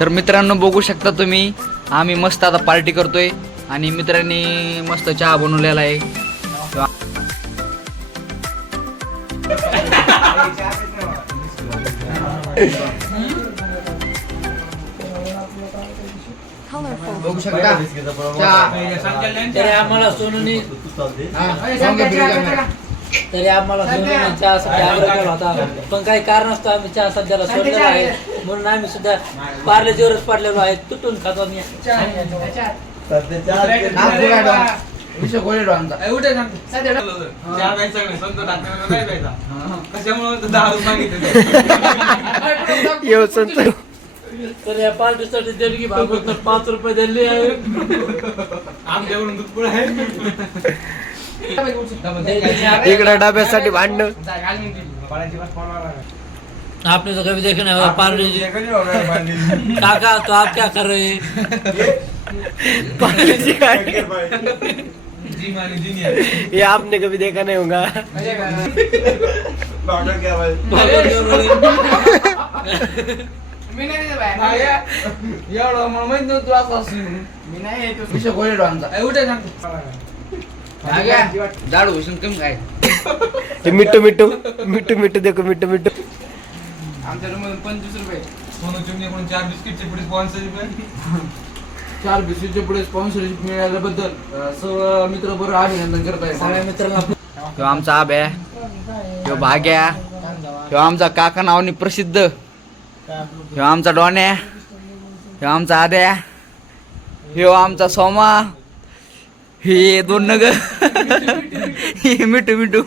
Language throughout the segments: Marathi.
तर मित्रांनो बघू शकता तुम्ही आम्ही मस्त आता पार्टी करतोय आणि मित्रांनी मस्त चहा बनवलेला आहे. बघू शकता. आम्हाला सोनूने हा. तरी आम्हाला सोनूने चहासाठी आग्रह केला होता. पण काही कारणास्तव आम्ही चहा सध्याला सोडलेला आहे म्हणून आम्ही सुद्धा पार्लेजीवरच पडलेलो आहे तुटून खातो डॉनचा. तर या पार्टीसाठी देणगी भागवत पाच रुपये दिले आहे. इकडे डब्यासाठी भांडण. आपने तो कभी देखा नहीं पार्ले जी। काका तो आप क्या कर रहे हैं? पार्लेजी काय ये आपने कभी देखा नहीं होगा। एवढं तू असं. जाड कमी काय. ये मिट्टू मिट्टू मिट्टू मिट्टू देखो मिट्टू मिट्टू आमच्या रूम पंचवीस रुपये. चार बिस्किटचे पुढे स्पॉन्सर चार बिस्कीटच्या पुढे स्पॉन्सरशिप मिळाल्याबद्दल. सर्व मित्र बरोबर अभिनंदन करत आहे सगळ्या मित्रांना ह्यो आमचा आब्या ह्यो भाग्या ह्यो आमचा काका नावाने प्रसिद्ध. ह्यो आमचा डॉन्या ह्यो आमचा आद्या ह्यो आमचा सोमा. हे दोन नग. हे मिठू मिठू.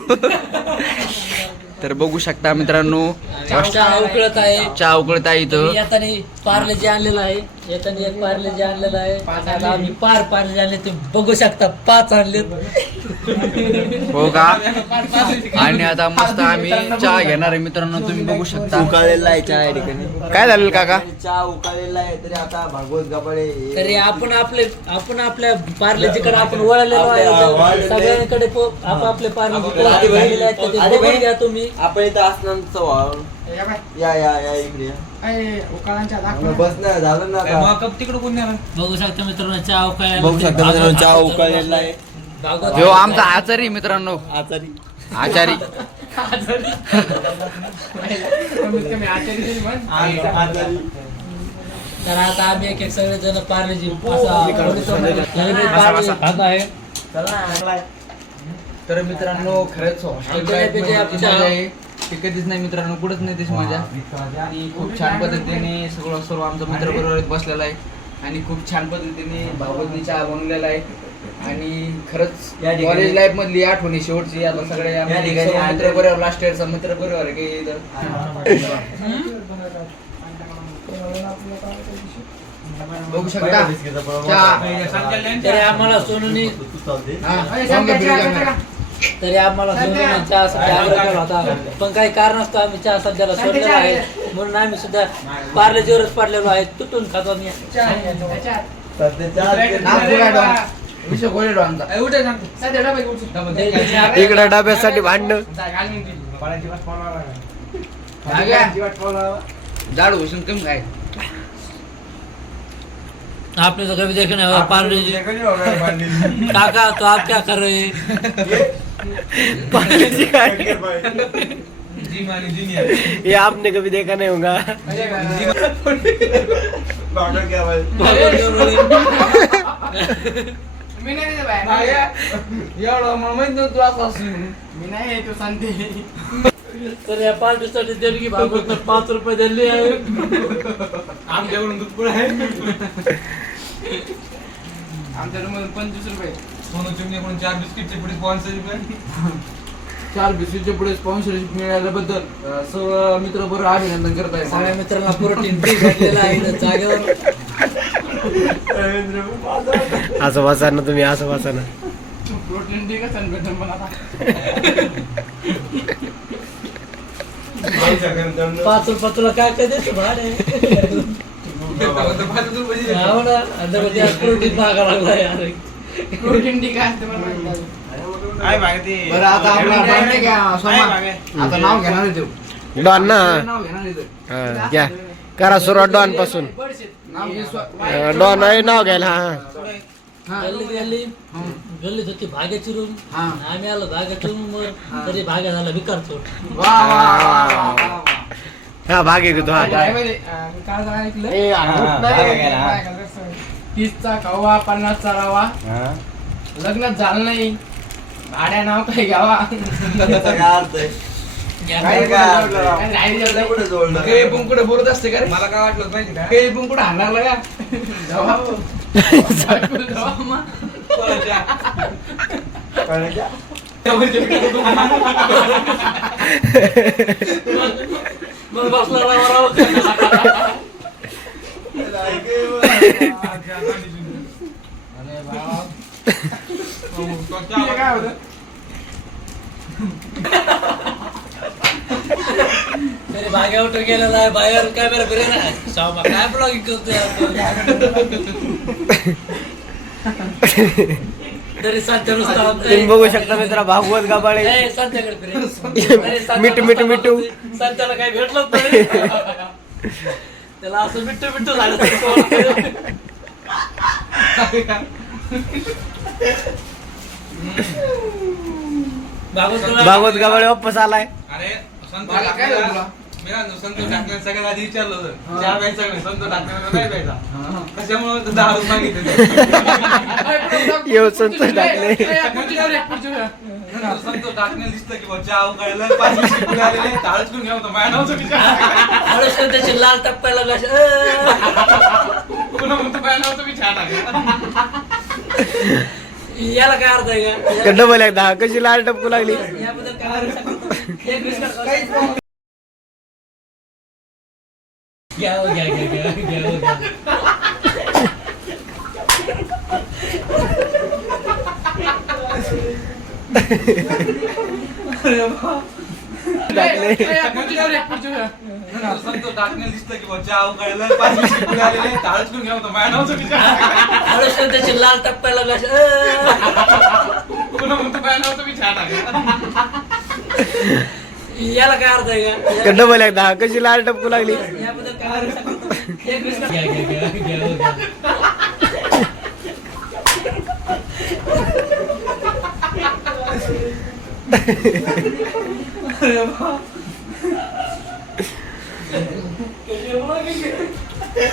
तर बघू शकता मित्रांनो. चहा उकळत आहे. चहा उकळत आहे इथं. पार्ले जे आणलेलं आहे. येताना एक पार्ले जे आणलेलं आहे आता आम्ही पार पार्ले आणले तुम्ही बघू शकता पाच आणलेत हो का आणि आता मस्त आम्ही चहा घेणार आहे मित्रांनो तुम्ही बघू शकता. उकाळलेला आहे चहा या ठिकाणी. काय झालेलं काका? चहा उकाळलेला आहे तरी आता भागवत गबाळे तरी आपण आपले आपण आपल्या पार्लेजीकडे आपण वळलेलो आहे. सगळ्यांकडे आपापले पार्लेजी आहेत ते तुम्ही. आपण इथं असणार या या या इकडे या. बस ना झालं ना आता. कप तिकडे कोण बघू शकता मित्रांनो चहा उकळायला बघू शकता मित्रांनो चहा उकाळलेला आहे भागवत- ह्यो आमचा आचारी मित्रांनो. आचारी. आचारी. आचारी. तर आता आम्ही एक एक सगळे जण पार्लेजी आहे. तर मित्रांनो खरंच हॉस्टेल लाईफ मजा आहे. ती कधीच नाही मित्रांनो कुठंच नाही तशी मजा. आणि खूप छान पद्धतीने सगळं सर्व आमचा मित्र बरोबर बसलेला आहे. आणि खूप छान पद्धतीने भागवतनी चहा बनवलेला आहे. आणि खरंच या ठिकाणी- कॉलेज लाईफ मधली आठवणी शेवटची. आता सगळे या ठिकाणी सर्व मित्र बरोबर लास्ट इयरचा मित्र बरोबर आहे की इथं? बघू शकता. आम्हाला सोनूने हा. तरी आम्हाला आग्रह केला होता. पण काही कारणास्तव आम्ही चहा सध्याला सोडलेला आहे. म्हणून आम्ही सुद्धा पार्लेजीवरच पडलेलो आहे. तुटून खातो आम्ही. डॉनचा. इकडे डब्यासाठी भांडण. जाड भूषण कमी काय आपने तो कभी देखा नहीं पार्लेजी काका तो आप क्या कर रहे हैं? जिम आणि ज्युनियर ये आपने कभी देखा नहीं होगा। एवढं तू असं असेल म्हणून. तर या पार्टीसाठी देणगी भागवत तर पाच रुपये दिले आहे आमच्याकडून दूध पुढे आहे आमच्या रूम पंचवीस रुपये. सोनू चिमणीकडून चार बिस्किटचे पुढे स्पॉन्सर चार बिस्कीटच्या पुढे स्पॉन्सरशिप मिळाल्याबद्दल सर्व मित्र बरोबर अभिनंदन करत आहे सगळ्या मित्रांना प्रोटीन फ्री भेटलेलं आहे जागेवर. असं बसा ना तुम्ही असं बसा ना प्रोटीन ठीक आहे भेटेल पण आता पाच रुपये तुला काय काय देतो भाडे? प्रोटीन मागा लागला यार प्रोटीन ठीक आहे मला माहित नाही. बरं आता आपला brand आहे का, सोमा? आता नाव घेणार आहे तो डॉन ना नाव घे ना तिथं. हा, घ्या करा सुरुवात डॉन पासून नाव घे स्व- अं, डॉन आहे नाव घ्यायला हा हा. गल्लीत गेली गल्लीत होती भाग्याची रूम हा. आम्ही आलो भाग्याच्या रूम वर तरी भाग्या झाला भिकार चोट वा, वा, वा, वा, वा, वा. हा भाग्य घेतो हा काय माहिती, अं, मी काय सांगायला ऐकलं ए, हा, हा, नाही, हा. काय. तीसचा कव्वा पन्नासचा रवा लग्न झालं नाही भाड्या नाव काय घ्यावा त्याचा काय अर्थ आहे? काय काय अर्थ आहे? काय नाही त्याला विचारलं. कुठं जोडलं? काही बोलत असते का रे मला काय वाटलं माहिती का काही का? कळलं का? मग बसला राव राव. तो काय होतं तरी भाग्या उठून गेलेला आहे बाहेर कॅमेरा फिरे ना शामा काय ब्लॉगिंग करतोय आपण? तरी सध्या तुम्ही बघू शकता मित्र भागवत गाबाळे. फिरे. मिठू, मिठू, मिठू. संध्याला काही भेटलं नाही. त्याला असं मिठ्ठू मिठ्ठू झालं तरी भागवत भागवत गाबाळे वापस आलाय. अरे संत मला काय झालं तुला? मी सगळ्यात आधी विचारलं होतं. चहा प्यायचा का नाही संत टाकल्या नाही प्यायचा कशामुळे दहा रुपये मागितले येऊ संतोष टाकले टाकण्याला दिसतं की चहा उकळलं आलेले घ्या होतं माझ्या नावचं विचार त्याची लाल टप्प्याला. पुन्हा म्हणतो माझ्या नावचं टाकला? याला काय अर्थ आहे? का डबल एकदा? कशी लाल टपकू लागली? याबद्दल काय घ्या हो, घ्या घ्या घ्या घ्या हो, घ्या टाकले ए, पुढची जाऊ रे, पुढची जाऊ. संत टाकण्याला दिसतं की बुवा चहा उकळलं पाच बिस्किट पुढे आलेले ताळच घेऊन घ्या होतं माझ्या नावचं विचार हळूच त्याची लाल टप्प्याला. पुन्हा म्हणतो माझ्या नावचं टाकला याला काय अर्थ आहे का डबल एकदा कशी लाल टपकू लागली याबद्दल काय अर्थ सांगतो? एक बिस्किट घ्या घ्या घ्या घ्या हो, घ्या ए,